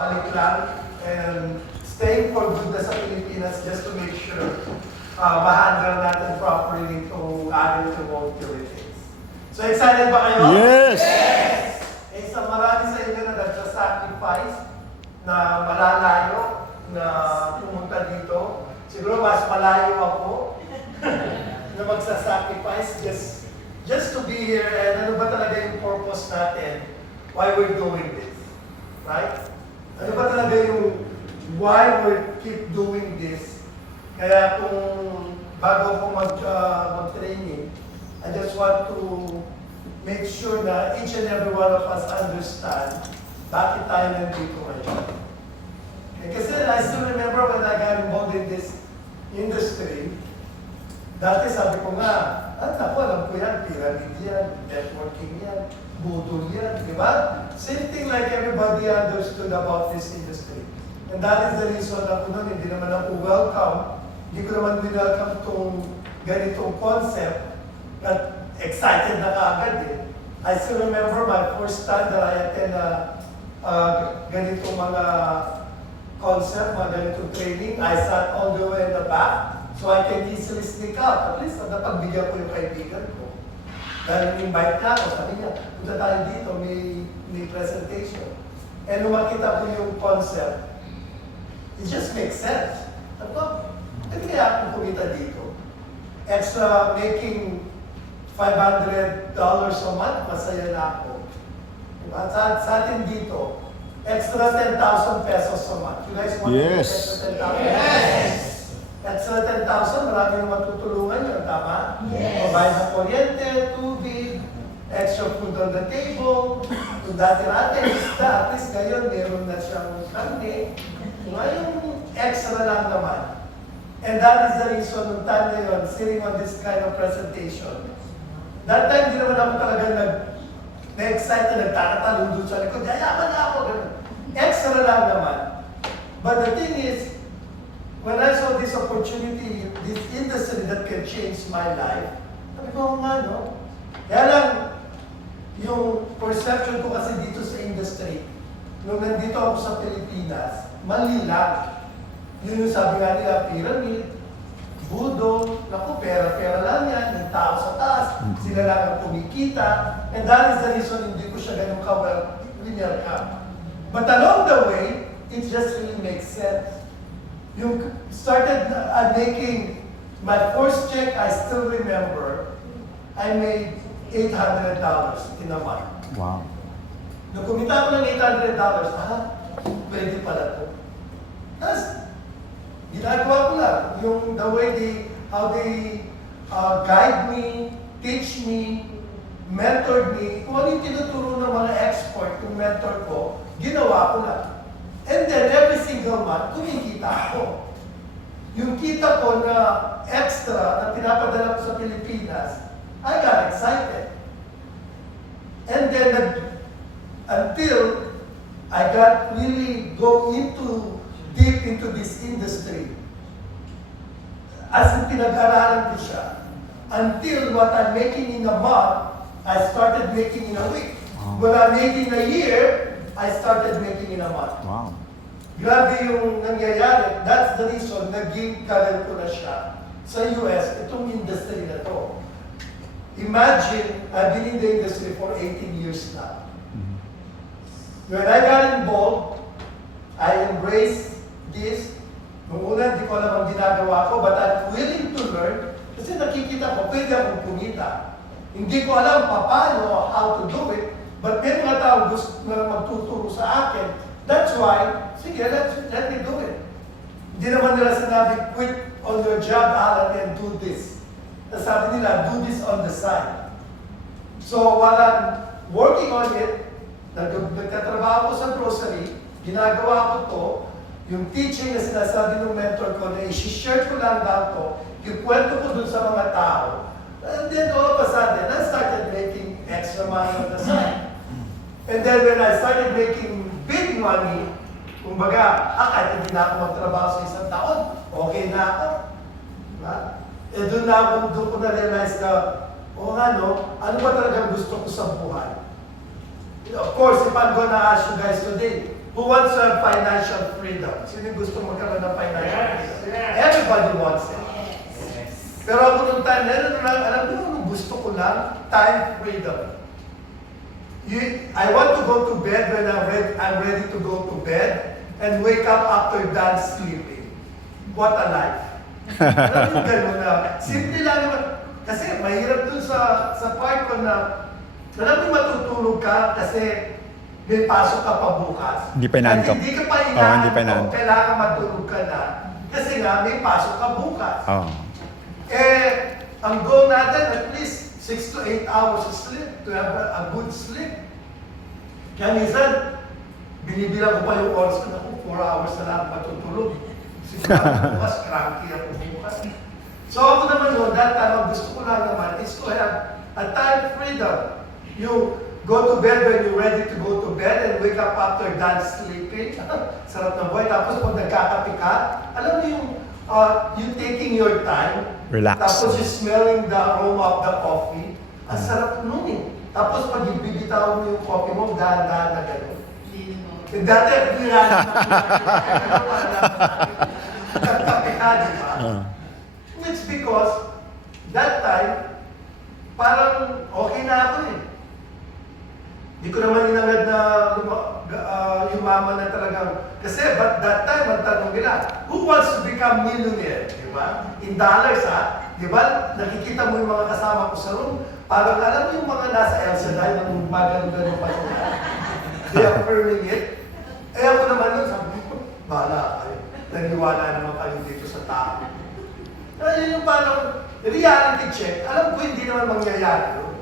balik lang and staying for good na sa Pilipinas just to make sure ma-handle natin properly itong added remote utilities. So excited ba kayo? Yes! Yes! Eh, sa marami sa inyo na nagsasacrifice na malalayo na pumunta dito. Siguro mas malayo ako na magsasacrifice just to be here and ano ba talaga yung purpose natin why we're doing this. Right? Ano ba talaga yung why we keep doing this? Kaya kung bago ako mag-training, I just want to make sure na each and every one of us understand bakit tayo nandito ngayon. Okay, kasi I still remember when I got involved in this industry, dati sabi ko nga, naku, alam ko yan, pyramid yan, networking yan, budol yan, di ba? Same thing like everybody understood about this industry. And that is the reason ako nun, hindi naman ako welcome, hindi ko naman welcome itong ganitong concept na excited na kaagad eh. I still remember my first time that I attend ganitong mga concept, mga ganitong training. I sat all the way in the back so I can easily sneak out. At least napagbigyan ko yung kaibigan ko. Dahil invite niya ako, sabi niya, punta tayo dito, may presentation. And nung makita ko yung concept, it just makes sense. Sabi ko, pwede kaya akong kumita dito? Extra making $500 a month, masaya na ako. Diba? Sa atin dito, extra 10,000 pesos a month. You guys want Yes. extra 10,000? Yes! Extra 10,000, marami naman tutulungan yun, tama? Yes. Mabayad ng kuryente, tubig, extra food on the table. Kung dati-dati, at least ngayon, meron na siyang karne. Ngayon, extra lang naman. And that is the reason nung time na yun, sitting on this kind of presentation. That time, di naman ako talaga na-excite na nagtatatalong doon sa likod. Yayaman na ako. Extra lang naman. But the thing is, when I saw this opportunity, this industry that can change my life, sabi ko, nga, no? Kaya lang, yung perception ko kasi dito sa industry, nung nandito ako sa Pilipinas, mali lang. Yun yung sabi nga nila, pyramid, budol, naku, pera-pera lang yan, yung tao sa taas, sila lang ang kumikita, and that is the reason hindi ko siya ganun ka-linear ka. But along the way, it just really makes sense. You started making, my first check, I still remember, I made $800 in a month. Wow. Nung kumita ko ng $800, pwede pala to. Tapos, ginagawa ko lang, yung the way how they guide me, teach me, mentored me, kung ano yung tinuturo ng mga expert, yung mentor ko, ginawa ko lang. And then every single month, kumikita ako. Yung kita ko na extra na pinapadala ko sa Pilipinas, I got excited. And then until I got really deep into this industry, as in pinag-aralan ko siya, until what I'm making in a month, I started making in a week. What I made in a year, I started making in a month. Wow. Grabe yung nangyayari. That's the reason naging career ko na siya sa US, itong industry na to. Imagine, I've been in the industry for 18 years now. When I got involved, I embraced this. Nung una, hindi ko alam ang ginagawa ko, but I'm willing to learn kasi nakikita ko, pwede akong kumita. Hindi ko alam paano, how to do it, but may mga tao gusto na magtuturo sa akin. That's why, sige, let me do it. Hindi naman nila sinabi, quit on your job, Alan, and do this. Sabi nila, do this on the side. So while I'm working on it, nagtatrabaho ko sa grocery, ginagawa ko to, yung teaching na sinasabi ng mentor ko na i-share ko lang daw to, yung kwento ko dun sa mga tao, and then all of a sudden, I started making extra money on the side. And then when I started making big money, kumbaga, kahit hindi na ako magtrabaho sa isang taon, okay na ako. Diba? Eh doon ko na-realize na, ano ba talagang gusto ko sa buhay? Of course, if I'm gonna ask you guys today, Who wants to have financial freedom? Sino gusto magkaroon ng financial freedom? Everybody wants it. Pero ako nung time na yun, alam mo, gusto ko lang, time freedom. I want to go to bed when I'm ready to go to bed and wake up after done sleeping. What a life. Alam mo gano'n na, simple lang naman. Kasi mahirap dun sa part ko na, alam mo matutulog ka kasi may pasok ka pa bukas. Hindi pa inaantok. Hindi ka pa Hindi pa inaantok. kailangan matulog ka na. Kasi nga, may pasok ka bukas. Ang goal natin, at least 6 to 8 hours of sleep, to have a good sleep. Kaya minsan, binibilang ko pa yung oras ko, 4 hours na lang matutulog. Sigurado bukas, cranky ako bukas. So ako naman noon, that time, ang gusto ko lang naman is to have a time freedom. You go to bed when you're ready to go to bed and wake up after done sleeping. Sarap ng buhay. Tapos pag nagkakape ka, alam mo you taking your time. Relax. Tapos you smelling the aroma of the coffee. Ang sarap nun eh. Tapos pag ibibitaw mo yung coffee mo, dahan-dahan na gano'n. Dati, hindi na nagkape ka, di ba? It's because that time, parang okay na ako eh. Hindi ko naman inangad na yumaman na talagang, kasi but that time, ang tanong nila, who wants to become millionaire? Di ba? In dollars ha? Di ba? Nakikita mo yung mga kasama ko sa room, parang alam mo yung mga nasa El Shaddai na magano-gano pa sila. They are affirming it. Eh ako naman nun, sabi ko, bahala kayo. Naniwala naman kayo dito sa tao. Yun yung parang reality check. Alam ko hindi naman mangyayari yun.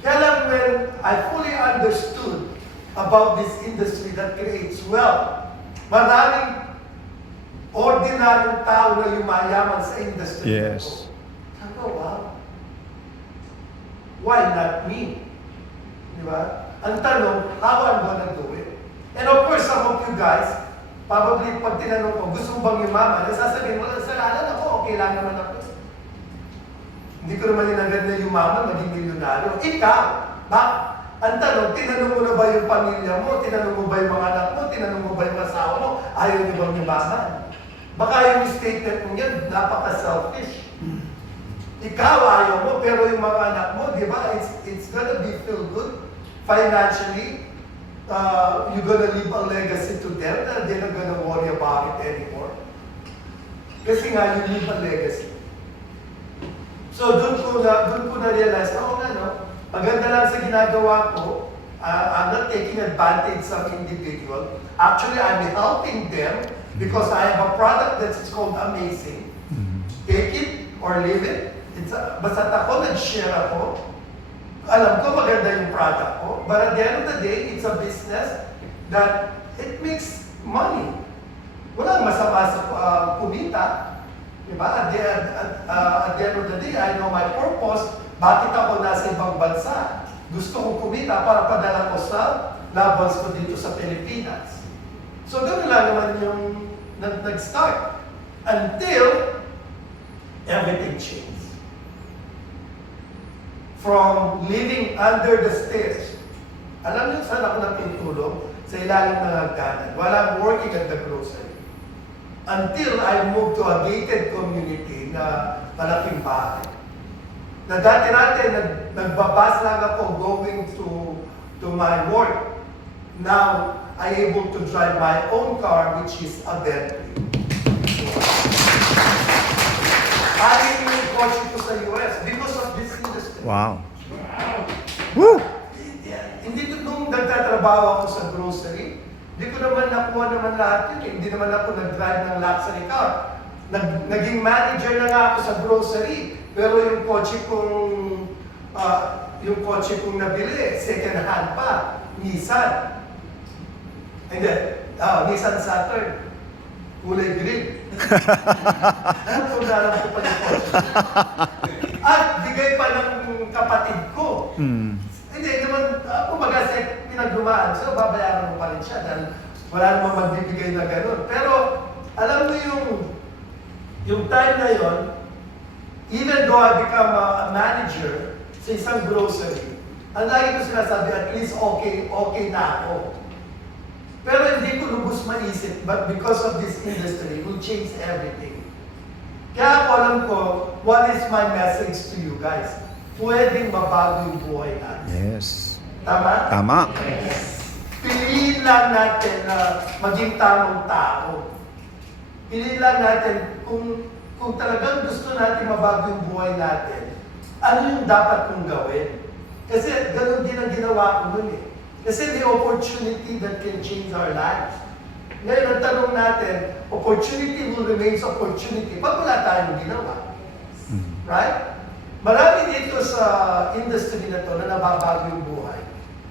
Kaya lang when I fully understood about this industry that creates wealth, maraming ordinaryong tao na yumayaman sa industry. Yes. Sabi ko, wow. Why not me? Di ba? Ang tanong, how I'm gonna do it? And of course, some of you guys, probably pag tinanong ko, gusto mo bang yumaman? Sasabihin mo, salamat ako, okay lang naman ako. Hindi ko naman inagad na yumaman, maging milyonaryo. Ikaw, ang tanong, tinanong mo na ba yung pamilya mo? Tinanong mo ba yung mga anak mo? Tinanong mo ba yung asawa mo? Ayaw niyo bang yumaman? Baka yung statement mo yan, napaka-selfish. Ikaw ayaw mo, pero yung mga anak mo, di ba, it's gonna be feel good financially. You're gonna leave a legacy to them that they're not gonna worry about it anymore. Kasi nga, you leave a legacy. So, doon ko na-realize, no? Maganda lang sa ginagawa ko. I'm not taking advantage of individual. Actually, I'm helping them because I have a product that's called Amazing. Take it or leave it. Basta ako, nag-share ako. Alam ko maganda yung product ko, but at the end of the day, it's a business that it makes money. Walang masama sa kumita. Diba? At the end of the day, I know my purpose. Bakit ako nasa ibang bansa? Gusto ko kumita para padala ko sa loved ones ko dito sa Pilipinas. So, gano'n lang naman yung nag-start. Until everything changed. From living under the stairs. Alam niyo saan ako natutulog? Sa ilalim ng hagdanan. While I'm working at the grocery. Until I moved to a gated community na malaking bahay. Na dati nagbabas lang ako going to my work. Now, I'm able to drive my own car, which is a Bentley. Aling yung kotse ko sa US because of this industry. Wow. Woo! Hindi ko nung nagtatrabaho ako sa grocery, hindi ko naman nakuha naman lahat yun eh. Hindi naman ako nag-drive ng luxury car. Naging manager na nga ako sa grocery. Pero yung kotse kong nabili, second hand pa, Nissan. Hindi, Nissan Saturn. Kulay green. Ano kung nalang ko pa yung kotse? At bigay pa ng kapatid ko. Hindi naman, kumbaga pinagdumaan. So, babayaran mo pa rin siya dahil wala namang magbibigay na gano'n. Pero, alam mo yung time na yon, even though I become a manager sa isang grocery, ang lagi ko sinasabi, at least okay na ako. Pero hindi ko lubos maisip, but because of this industry, it will change everything. Kaya ako alam ko, what is my message to you guys? Pwedeng mabago yung buhay natin. Yes. Tama? Tama. Piliin lang natin na maging tamang tao. Piliin lang natin kung talagang gusto natin mabago yung buhay natin, ano yung dapat kong gawin? Kasi ganun din ang ginawa ko nun eh. Kasi the opportunity that can change our lives. Ngayon, ang tanong natin, opportunity will remain opportunity pag wala tayong ginawa. Right? Marami dito sa industry na to na nababago yung buhay.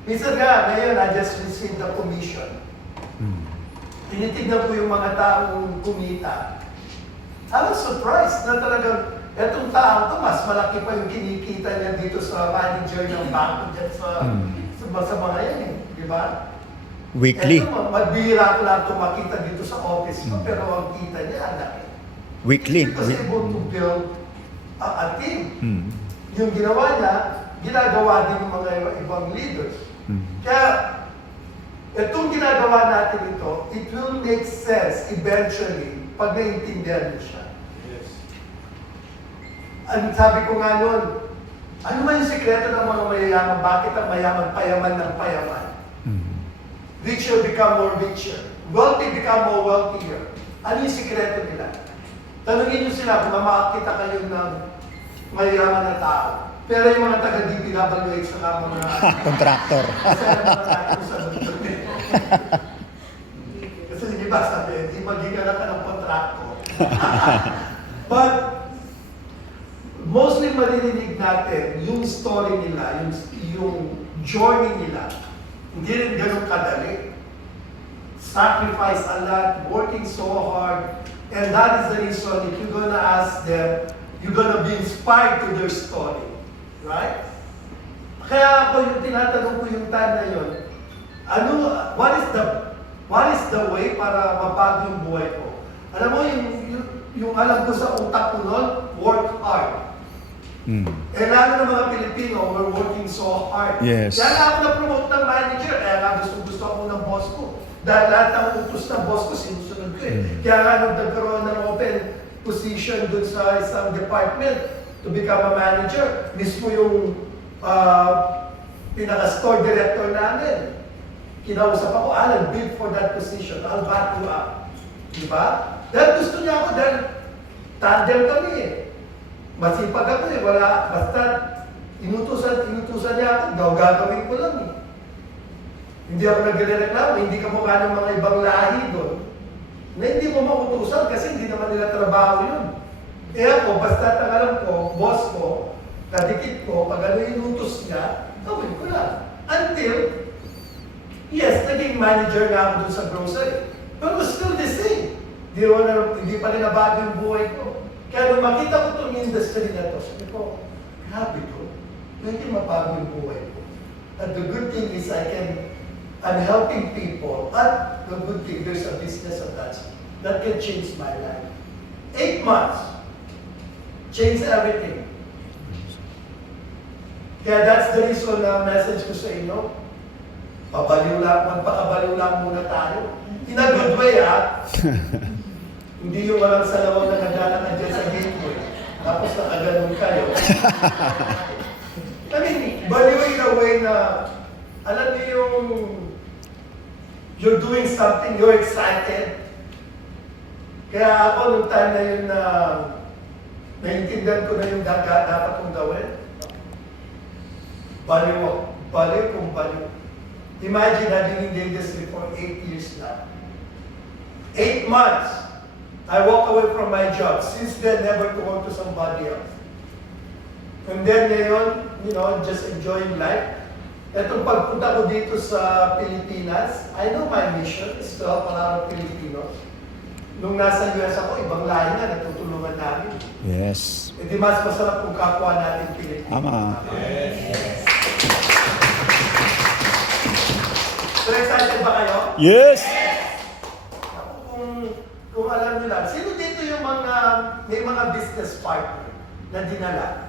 Minsan nga, ngayon, I just received the commission. Tinitignan ko yung mga taong kumita. I was surprised na talagang etong tao to, mas malaki pa yung kinikita niya dito sa manager ng bangko dyan sa mga yan eh. Di ba? Weekly. Eto, magbihira ko lang makita dito sa office ko, pero ang kita niya, ang laki. Weekly. Because able to build a team. Mm. Yung ginawa niya, ginagawa din ng mga ibang leaders. Kaya, itong ginagawa natin ito, it will make sense eventually pag naiintindihan mo siya. Ang sabi ko nga noon, ano man yung sikreto ng mga mayayaman? Bakit ang mayaman payaman ng payaman? Richer become more richer. Wealthy become more wealthier. Ano yung sikreto nila? Tanungin nyo sila kung makakita kayo ng mayayaman na tao. Pero yung mga taga-DPWH sa mga Contractor. kasi alam naman natin kung saan doon eh. Kasi hindi ba sabi, hindi magigala ka ng kontraktor. But, mostly maririnig natin yung story nila, yung journey nila. Hindi rin ganun kadali. Sacrifice a lot, working so hard, and that is the reason if you're gonna ask them, you're gonna be inspired to their story. Right? Kaya ako yung tinatanong ko yung time na yun, what is the way para mabago yung buhay ko? Alam mo, yung alam ko sa utak ko nun, work hard. Eh lalo ng mga Pilipino, we're working so hard. Yes. Kaya nga ako na-promote ng manager, kaya nga gusto ako ng boss ko. Dahil lahat ng utos ng boss ko, sinusunod ko eh. Kaya nga nung nagkaroon ng open position dun sa isang department to become a manager, mismo yung pinaka-store director namin. Kinausap ako, Alan, bid for that position. I'll back you up. Diba? Dahil gusto niya ako, dahil tandem kami eh. Masipag ako eh, wala, basta inutusan niya ako, gagawin ko lang eh. Hindi ako nagre-reklamo, hindi ka mukha ng mga ibang lahi doon. Na hindi mo mautusan kasi hindi naman nila trabaho yun. Eh ako, basta ang alam ko, boss ko, kadikit ko, pag ano inutos niya, gawin ko lang. Until, yes, naging manager nga ako doon sa grocery. But still the same. Hindi pa rin nabago yung buhay ko. Kaya nung makita ko itong industry na to, sabi ko, grabe to. Pwede mabago yung buhay ko. And the good thing is I'm helping people. At the good thing, there's a business attached that can change my life. 8 months. Change everything. Kaya that's the reason na message ko sa inyo. Magpakabaliw lang muna tayo. In a good way, ha? Hindi yung walang salawang na naglalakad dyan sa gateway. Tapos nakaganon kayo. I mean, baliw in a way na, alam niyo yung, you're doing something, you're excited. Kaya ako, nung time na yun na, naintindihan ko na yung dapat kong gawin. Baliw kung baliw. Imagine having in the industry for 8 years now. 8 months. I walk away from my job. Since then, never to work to somebody else. And then ngayon, just enjoying life. Etong pagpunta ko dito sa Pilipinas, I know my mission is to help a lot of Filipinos. Nung nasa US ako, ibang lahi na, natutulungan namin. Yes. Hindi mas masarap kung kapwa natin Pilipino. Tama. Yes. So excited ba kayo? Yes! Kung alam nyo lang, sino dito yung may mga business partner na dinala?